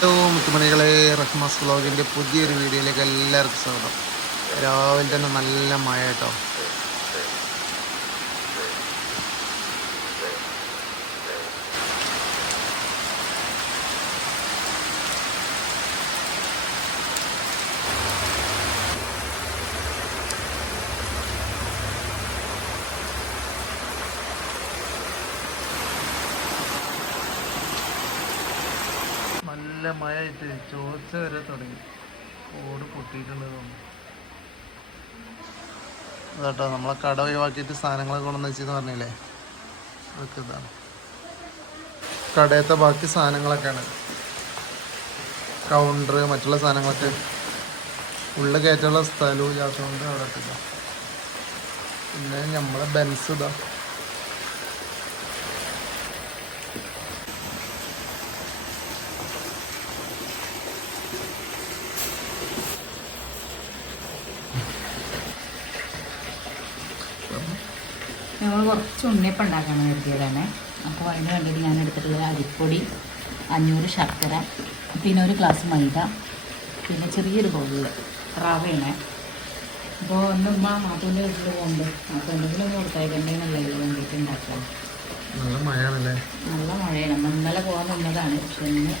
Hello മുത്തുമണികളെ, റഹ്മാസ് വ്ളോഗിൻ്റെ പുതിയൊരു വീഡിയോയിലേക്ക് എല്ലാവർക്കും സ്വാഗതം. രാവിലെ തന്നെ നല്ല മഴ കേട്ടോ. നല്ല മഴ ആയിട്ട് ചോർച്ച വരെ തുടങ്ങി. ഓട് പൊട്ടിയിട്ടുണ്ട് തോന്നുന്നു. അതാട്ടോ നമ്മളെ കട ഒഴിവാക്കിയിട്ട് സാധനങ്ങളൊക്കെ കൊണ്ടുവന്ന് വെച്ചെന്ന് പറഞ്ഞില്ലേ, അതൊക്കെ ഇതാണ്. കടയത്തെ ബാക്കി സാധനങ്ങളൊക്കെയാണ്. കൗണ്ടർ മറ്റുള്ള സാധനങ്ങളൊക്കെ ഉള്ളിൽ കയറ്റാനുള്ള സ്ഥലവും ഇല്ലാത്തതുകൊണ്ട് അവിടെ ഇട്ടില്ല. പിന്നെ നമ്മളെ ബെൻസ് ഇതാ. ഞങ്ങൾ കുറച്ച് ഉണ്ണിയപ്പം ഉണ്ടാക്കാൻ കരുതിയതാണ്. അപ്പോൾ അതിന് വേണ്ടിയിട്ട് ഞാൻ എടുത്തിട്ടുള്ളത് അരിപ്പൊടി, 500 ശർക്കര, പിന്നെ ഒരു ഗ്ലാസ് മൈദ, പിന്നെ ചെറിയൊരു ബൗളിൽ റവയാണ്. അപ്പോൾ ഒന്ന് മാത്തൂൻ്റെ വീട്ടിൽ പോകുമ്പോൾ അപ്പോൾ എന്തെങ്കിലും ഒന്ന് കൊടുത്തേക്കണ്ടേന്നുള്ളതിൽ വേണ്ടിയിട്ട് ഉണ്ടാക്കാം. നല്ല മഴയാണല്ലേ. നല്ല മഴയാണ്. നമ്മൾ ഇന്നലെ പോകാൻ നിന്നതാണ്, പക്ഷെ ഇന്ന്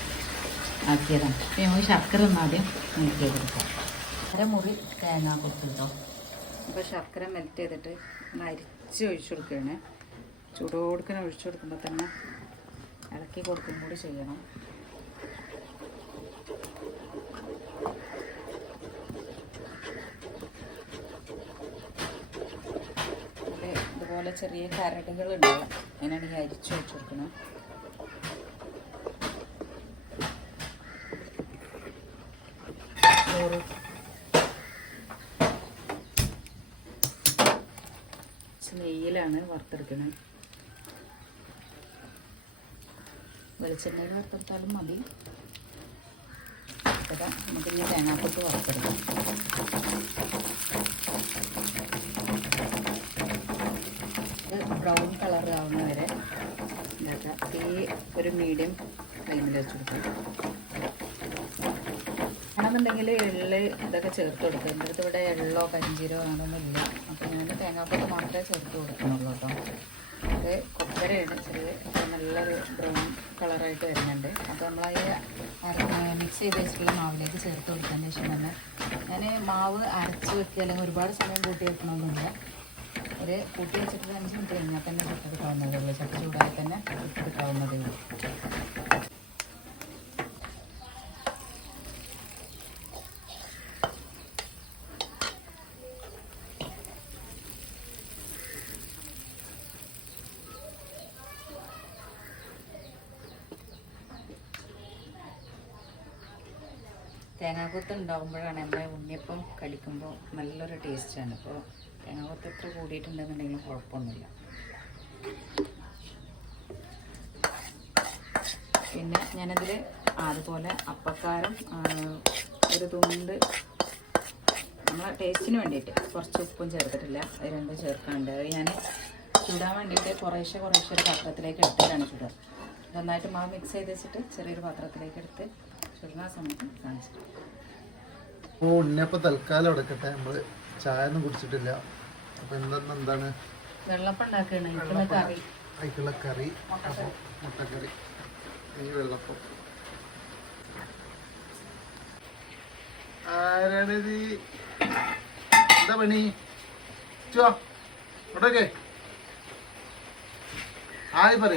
ആക്കിയതാണ്. അപ്പോൾ ഞങ്ങൾ ശർക്കര ഒന്ന് ആദ്യം മെൽറ്റ് ചെയ്തെടുക്കാം. മുറി തേങ്ങ കൊടുത്തിട്ടോ. അപ്പോൾ ശർക്കര മെൽറ്റ് ചെയ്തിട്ട് ഒന്ന് അരിച്ച് ഒഴിച്ചു കൊടുക്കുകയാണ്. ചൂടോടുക്കനെ ഒഴിച്ചു കൊടുക്കുമ്പോൾ തന്നെ ഇളക്കി കൊടുക്കും കൂടി ചെയ്യണം. ഇതുപോലെ ചെറിയ കരടുകൾ ഉണ്ടാവും, അതിനാണ് ഈ അരിച്ച് വെച്ച് കൊടുക്കണം. നെയ്യിലാണ് വറുത്തെടുക്കുന്നത്. വെളിച്ചെണ്ണയിൽ വറുത്തെടുത്താലും മതി. നമുക്ക് ഇനി തേങ്ങാക്കൊത്ത് വറുത്തെടുക്കാം. ഇത് ബ്രൗൺ കളർ ആവുന്ന വരെ ഉണ്ടാക്കാം. തീ ഒരു മീഡിയം ഫ്ലെയിമിൽ വെച്ച് കൊടുക്കാം. ആണെന്നുണ്ടെങ്കിൽ എള്ള് ഇതൊക്കെ ചേർത്ത് കൊടുക്കുക. എൻ്റെ അടുത്ത് ഇവിടെ എള്ളോ കരിഞ്ചീരോ ആണൊന്നുമില്ല. അപ്പോൾ ഞാൻ തേങ്ങാക്കൊത്ത് മാത്രമേ ചേർത്ത് കൊടുക്കുന്നുള്ളൂ കേട്ടോ. അത് കൊക്കരയാണ് ചെറിയ, അപ്പോൾ നല്ലൊരു ബ്രൗൺ കളറായിട്ട് വരുന്നുണ്ട്. അപ്പോൾ നമ്മളത് മിക്സ് ചെയ്ത് വെച്ചിട്ടുള്ള മാവിലേക്ക് ചേർത്ത് കൊടുത്തതിന് ശേഷം തന്നെ ഞാൻ മാവ് അരച്ച് വെക്കുക, അല്ലെങ്കിൽ ഒരുപാട് സമയം കൂട്ടി വെക്കണമെന്നില്ല. ഒരു കൂട്ടി വെച്ചിട്ട് 5 മിനിറ്റ് കഴിഞ്ഞാൽ തന്നെ ചുട്ടെടുക്കാവുന്നതേ ഉള്ളൂ. ചട്ടി ചൂടായി തന്നെ ചുട്ടെടുക്കാവുന്നതേ ഉള്ളൂ. തേങ്ങാക്കൊത്ത് ഉണ്ടാകുമ്പോഴാണ് നമ്മുടെ ഉണ്ണിയപ്പം കടിക്കുമ്പോൾ നല്ലൊരു ടേസ്റ്റാണ്. അപ്പോൾ തേങ്ങാക്കൊത്ത് എത്ര കൂടിയിട്ടുണ്ടെന്നുണ്ടെങ്കിലും കുഴപ്പമൊന്നുമില്ല. പിന്നെ ഞാനതിൽ അതുപോലെ അപ്പക്കാരം ഒരു തുണ്ട് നമ്മളെ ടേസ്റ്റിന് വേണ്ടിയിട്ട് കുറച്ച് ഉപ്പും ചേർത്തിട്ടില്ല, അത് രണ്ടും ചേർക്കാനുണ്ട്. അത് ഞാൻ ചൂടാൻ വേണ്ടിയിട്ട് കുറേശ്ശെ ഒരു പാത്രത്തിലേക്ക് എടുത്തിട്ടാണ് ചൂടുക. നന്നായിട്ട് മാവ് മിക്സ് ചെയ്ത് വെച്ചിട്ട് ചെറിയൊരു പാത്രത്തിലേക്ക് എടുത്ത് ചുടുന്ന സമയത്ത് കാണിച്ചിട്ട്. അപ്പോൾ ഉണ്ണിയപ്പം തൽക്കാലം എടുക്കട്ടെ. നമ്മൾ ചായ ഒന്നും കുടിച്ചിട്ടില്ല. അപ്പോൾ എന്താണ് വെള്ളപ്പം ഉണ്ടാക്കുകയാണ്. അതിക്കുള്ള കറി മുട്ടക്കറി, ഈ വെള്ളപ്പം. ആരാണിത്? എന്താ പണി? ചോ ഇവിടൊക്കെ ആയി പറ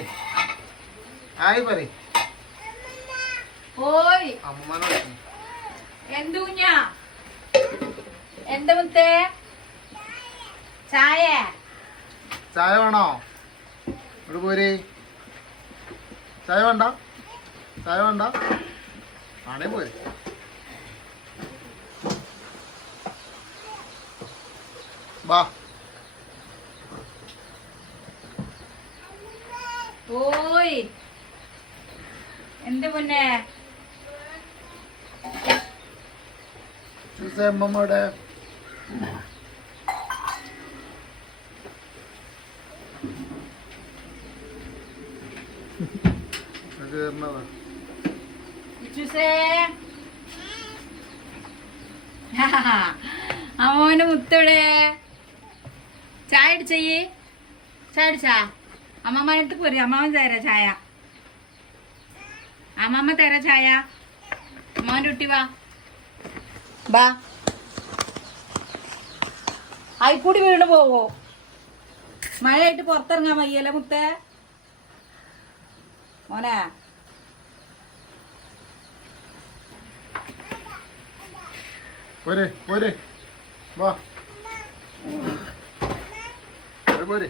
അമ്മമാനോ എന്താ മുത്തേ? ചായ വേണോ? ഇവിടെ പോരെ. ചായ വേണ്ട ആണേ പോരെ. വാ. ഓയ് എന്ത് മുന്നേ അമ്മമ്മയുടെ ഇച്ചുസേ അമ്മോന്റെ മുത്തവിടെ ചായ അടിച്ചയ്യേ ചായ അടിച്ചാ അമ്മമ്മ അടുത്ത് പോരി അമ്മാവൻ തരാ ചായ അമ്മമ്മ തരാ ചായ അമ്മാവന്റെ കുട്ടി വാ ബാ ആയിക്കൂടി വീണ് പോവോ മഴയായിട്ട് പുറത്തിറങ്ങാൻ വയ്യല്ലേ മുത്തേ മോനെ പോരെ പോരെ വാ പോരെ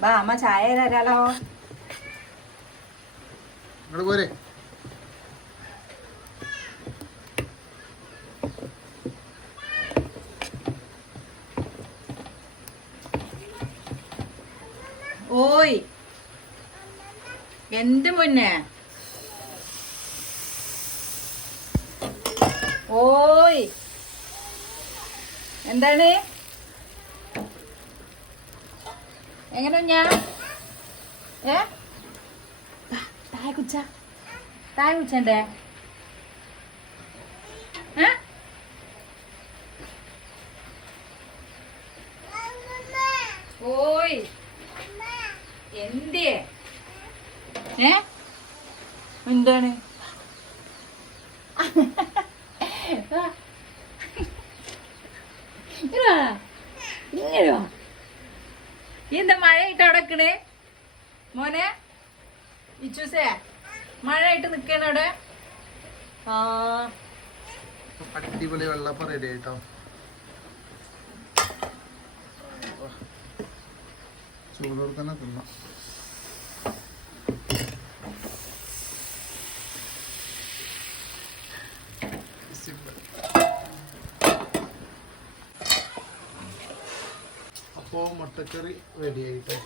ബാ അമ്മ ചായ തരാലോ ഇങ്ങോട്ട് പോരെ ഓയ് എന്ത് മുന്നേ ഓയ് എന്താണ് എങ്ങനെ ഞാൻ തായ കുച്ചണ്ടേ ഓയ് എന്തേ എന്താണ് എന്താ മഴയായിട്ട് അടക്കണേ മോനെ ഇച്ചൂസേ മഴയായിട്ട് നിക്കണ അവിടെ അടിപൊളി വെള്ളപ്പം റെഡി ആയിട്ടോ ചൂടോടെ തന്നെ തിന്നാം അപ്പോൾ മുട്ടക്കറി റെഡി ആയിട്ടോ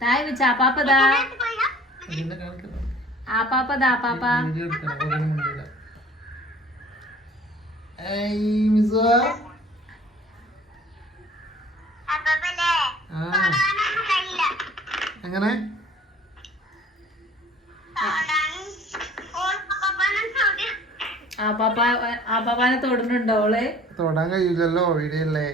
തായ് വെച്ച ആപ്പാപ്പതാ ആപ്പാപ്പതാ ആപ്പാപ്പ എങ്ങനെ ആപ്പാപ്പാനെ തൊടുന്നുണ്ടോ അവള് തൊടാൻ കഴിയില്ലല്ലോ വീഡിയോ അല്ലേ